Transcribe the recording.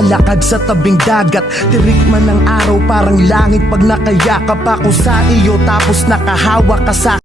naglalakad sa tabing dagat. Tirik man ng araw parang langit pag nakayakap ako sa iyo, tapos nakahawak ka sa